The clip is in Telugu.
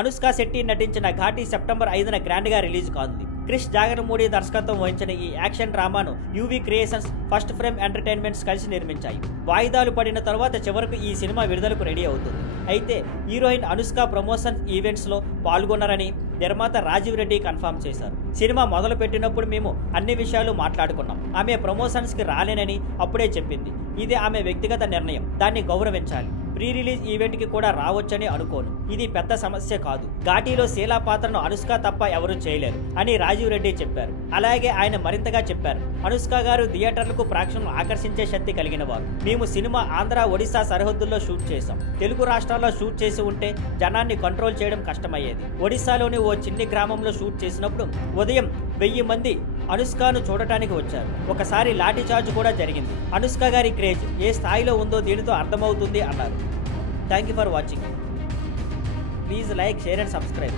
అనుష్క శెట్టి నటించిన ఘాటి సెప్టెంబర్ 5న గ్రాండ్ గా రిలీజ్ కానుంది. క్రిష్ జాగర్మూడి దర్శకత్వం వహించిన ఈ యాక్షన్ డ్రామాను UV Creations, First Frame Entertainments కలిసి నిర్మించాయి. వాయిదాలు పడిన తర్వాత చివరకు ఈ సినిమా విడుదలకు రెడీ అవుతుంది. అయితే హీరోయిన్ అనుష్క ప్రమోషన్ ఈవెంట్స్ లో పాల్గొన్నారని నిర్మాత రాజీవ్ రెడ్డి కన్ఫర్మ్ చేశారు. సినిమా మొదలు పెట్టినప్పుడు మేము అన్ని విషయాలు మాట్లాడుకున్నాం. ఆమె ప్రమోషన్స్ కి రాలేనని అప్పుడే చెప్పింది. ఇది ఆమె వ్యక్తిగత నిర్ణయం, దాన్ని గౌరవించాలి. ప్రీ రిలీజ్ ఈవెంట్ కి కూడా రావచ్చని అనుకోను. ఇది పెద్ద సమస్య కాదు. ఘాటీలో శీలా పాత్రను అనుష్క తప్ప ఎవరూ చేయలేరు అని రాజీవ్ రెడ్డి చెప్పారు. అలాగే ఆయన మరింతగా చెప్పారు, అనుష్క గారు థియేటర్లకు ప్రేక్షకులను ఆకర్షించే శక్తి కలిగిన వారు. మేము సినిమా ఆంధ్ర, ఒడిశా సరిహద్దుల్లో షూట్ చేశాం. తెలుగు రాష్ట్రాల్లో షూట్ చేసి ఉంటే జనాన్ని కంట్రోల్ చేయడం కష్టమయ్యేది. ఒడిశాలోని ఓ చిన్ని గ్రామంలో షూట్ చేసినప్పుడు ఉదయం 1000 మంది అనుష్కను చూడటానికి వచ్చారు. ఒకసారి లాఠీ చార్జ్ కూడా జరిగింది. అనుష్క గారి క్రేజ్ ఏ స్థాయిలో ఉందో దీనితో అర్థమవుతుంది అన్నారు. Thank you for watching. Please like, share and subscribe.